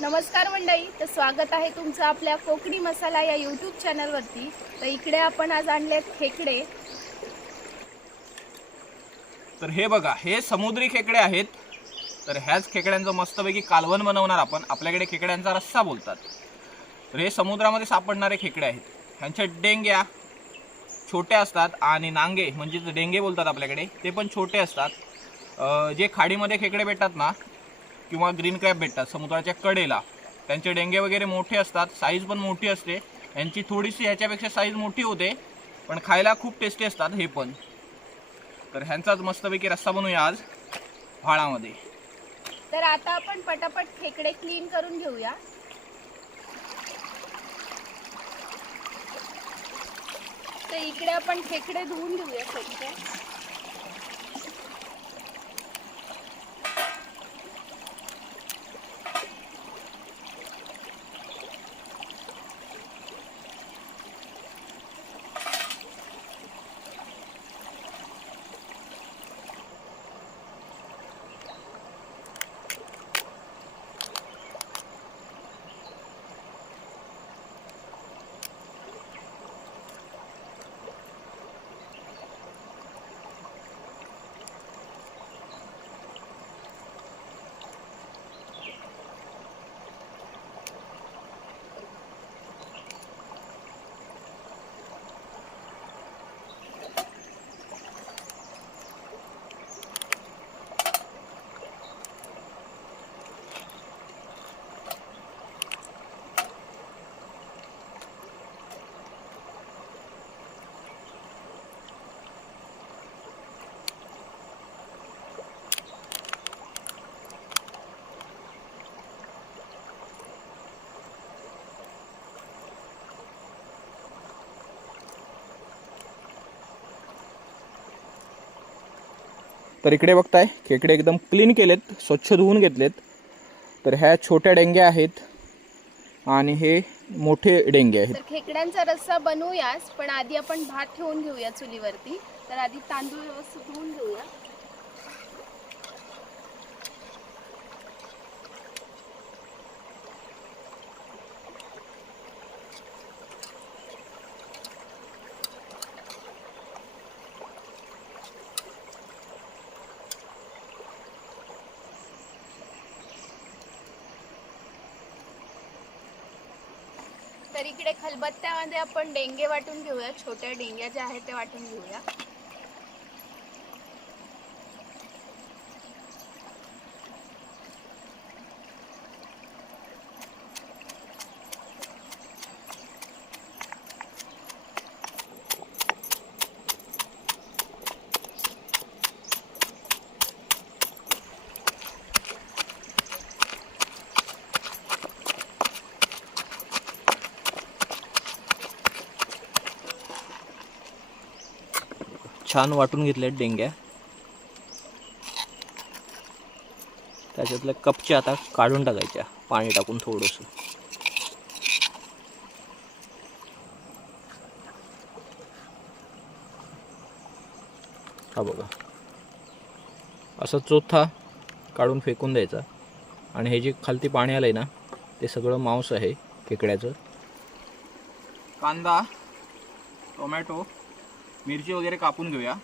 नमस्कार मंडळी तर स्वागत आहे तुमचं आपल्या कोकणी मसाला या यूट्यूब चॅनलवरती तर इकडे आपण आज आणले खेकडे. तर हे बघा हे समुद्री खेकडे आहेत. तर ह्याच खेकड्यांचं मस्तपैकी कालवण बनवणार आपण. आपल्याकडे खेकड्यांचा रस्सा बोलतात. तर हे समुद्रामध्ये सापडणारे खेकडे आहेत. ह्यांच्या डेंग्या छोट्या असतात आणि नांगे म्हणजे डेंगे बोलतात आपल्याकडे ते पण छोटे असतात. जे खाडीमध्ये खेकडे भेटतात ना किंवा ग्रीन क्रॅप भेटतात समुद्राच्या कडेला. त्यांचे डेंगे वगैरे मोठे असतात साईज पण मोठी असते. यांची थोडीशी ह्याच्यापेक्षा साईज मोठी होते पण खायला खूप टेस्टी असतात हे पण. तर ह्यांचाच मस्तपैकी रस्सा बनवूया आज व्हाळामध्ये. तर आता आपण पटापट खेकडे क्लीन करून घेऊया. तर इकडे आपण खेकडे धुवून घेऊया स्वच्छ तर इकडे बघताय खेकडे एकदम क्लीन केलेत स्वच्छ धुवून घेतलेत. तर ह्या छोट्या डेंग्या आहेत आणि हे मोठे डेंगे आहेत. तर खेकड्यांचा रस्सा बनवूयास पण आधी आपण भात ठेवून घेऊया चुलीवरती. तर आधी तांदूळ व्यवस्थित धुवून घेऊया. तर इकडे खलबत्त्यामध्ये आपण डेंगे वाटून घेऊया. छोट्या डेंग्या ज्या आहेत त्या वाटून घेऊया. छान वाटून घेतले डेंग्या. त्याच्यातल्या कपच्या आता काढून टाकायच्या पाणी टाकून थोडंसं. हा बघा. असा चोथा काढून फेकून द्यायचा. आणि हे जे खालती पाणी आलंय ना ते सगळं मांस आहे खेकड्याचं. कांदा टोमॅटो मिरची वगैरे कापून घेऊया.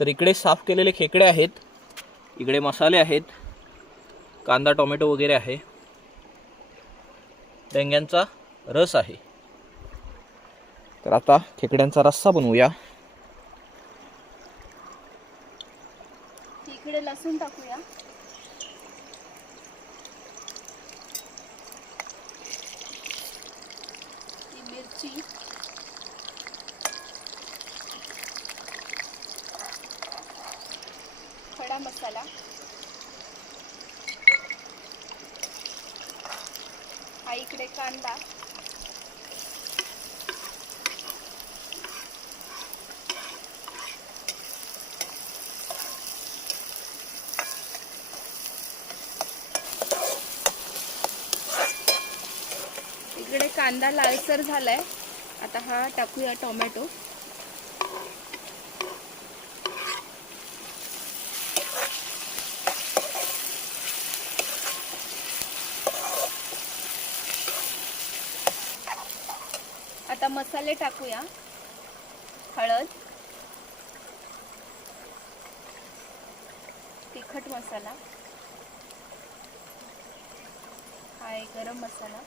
तर इकडे साफ केलेले खेकडे आहेत. इकडे मसाले आहेत. कांदा टोमॅटो वगैरे आहे. डेंग्यांचा रस आहे. तर आता खेकड्यांचा रस्सा बनवूया इकडे लसूण टाकूया ही मिरची खडा मसाला हा इकडे कांदा. इकडे कांदा लालसर झालाय. आता हा टाकूया टोमॅटो. आता मसाले टाकूया. हळद. तिखट मसाला. हा आहे गरम मसाला.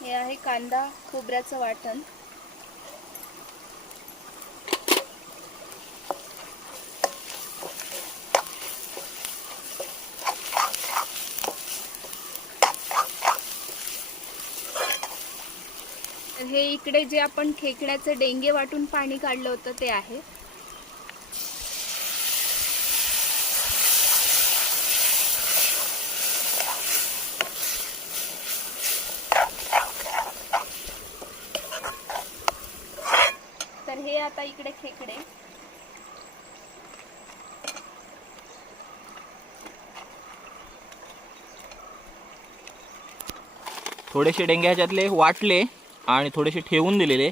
हे आहे कांदा खोबऱ्याचं वाटण. हे इकडे जे आपण खेकड्याचे डेंगे वाटून पाणी काढलं होतं ते आहे. तर हे आता इकडे खेकडे. थोडेसे डेंगे ह्याच्यातले वाटले. आणि थोडेसे ठेवून दिलेले.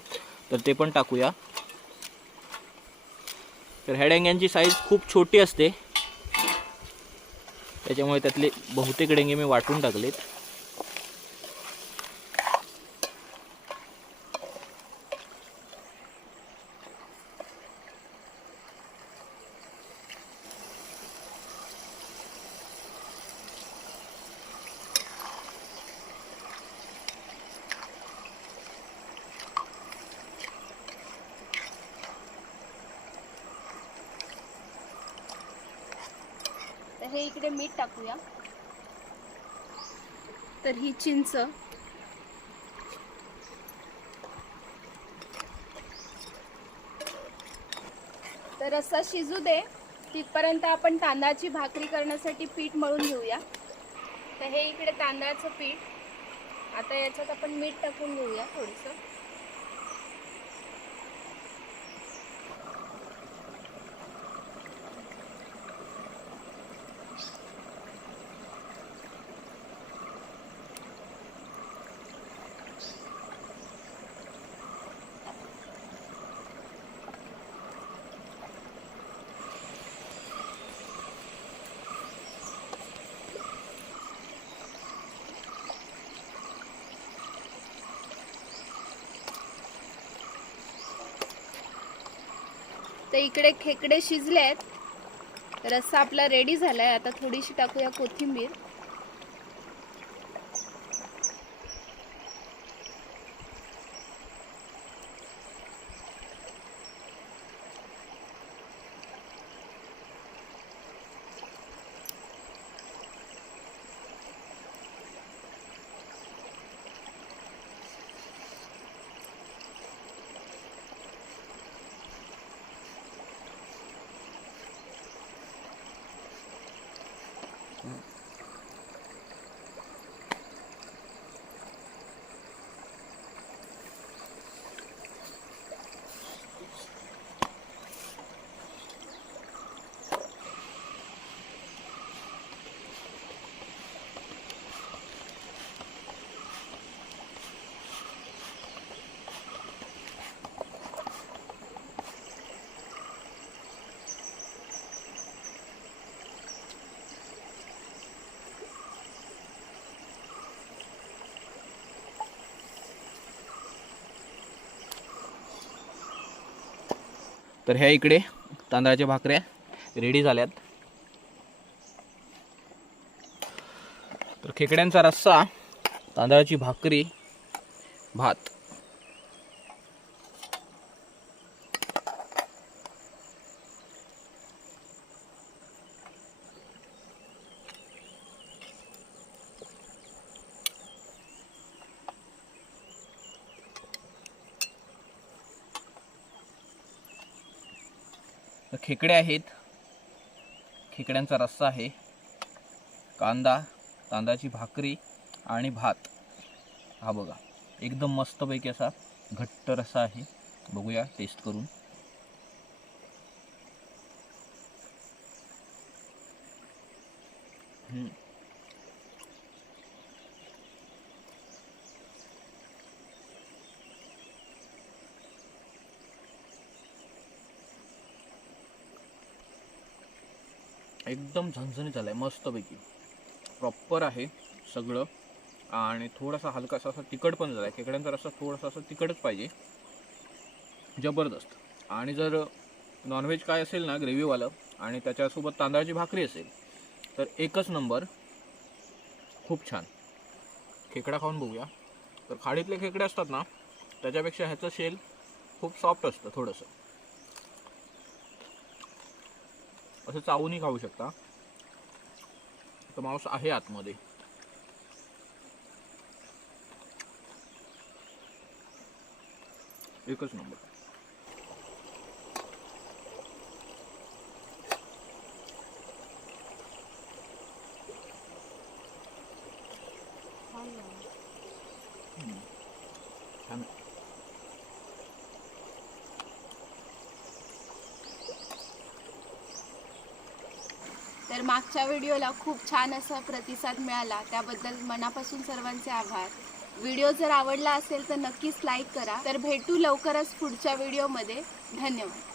तर ते पण टाकूया. तर ह्या डेंग्यांची साईज खूप छोटी असते. त्याच्यामुळे त्यातले बहुतेक डेंगे मी वाटून टाकलेत. हे इकडे मीठ टाकूया. तर ही चिंच. तर रस्सा शिजू दे. तिथपर्यंत आपण तांदळाची भाकरी करण्यासाठी पीठ मळून घेऊया. तर हे इकडे तांदळाचं पीठ. आता याच्यात आपण मीठ टाकून घेऊया थोडंसं. तर इकडे खेकडे शिजले आहेत रस्सा आपला रेडी झाला आहे आता थोडीशी टाकूया कोथिंबीर. तर ह्या इकडे तांदळाच्या भाकऱ्या रेडी झाल्यात. तर खेकड्यांचा रस्सा तांदळाची भाकरी भात. तर खेकडे आहेत. खेकड्यांचा रस्सा आहे. कांदा तांदळाची भाकरी आणि भात. हा बघा एकदम मस्तपैकी असा घट्ट रस्सा आहे. बघूया टेस्ट करून. हम्म. एकदम झणझणीत झालं आहे मस्तपैकी. प्रॉपर आहे सगळं. आणि थोडासा हलकासा असा तिखट पण झाला आहे खेकड्यांचा रस्सा थोडासा असं तिखटच पाहिजे. जबरदस्त. आणि जर नॉनव्हेज काय असेल ना ग्रेव्हीवालं आणि त्याच्यासोबत तांदळाची भाकरी असेल तर एकच नंबर. खूप छान. खेकडा खाऊन बघूया. तर खाडीतले खेकडे असतात ना त्याच्यापेक्षा ह्याचं शेल खूप सॉफ्ट असतं थोडंसं. असं चावूनही खाऊ शकता. तर मांस आहे आतमध्ये. एकच नंबर हम्म. छान आहे. तर मागच्या व्हिडिओला खूप छान असा प्रतिसाद मिळाला. त्याबद्दल मनापासून सर्वांचे आभार. व्हिडिओ जर आवडला असेल तर नक्कीच लाईक करा. तर भेटू लवकरच पुढच्या व्हिडिओमध्ये. धन्यवाद.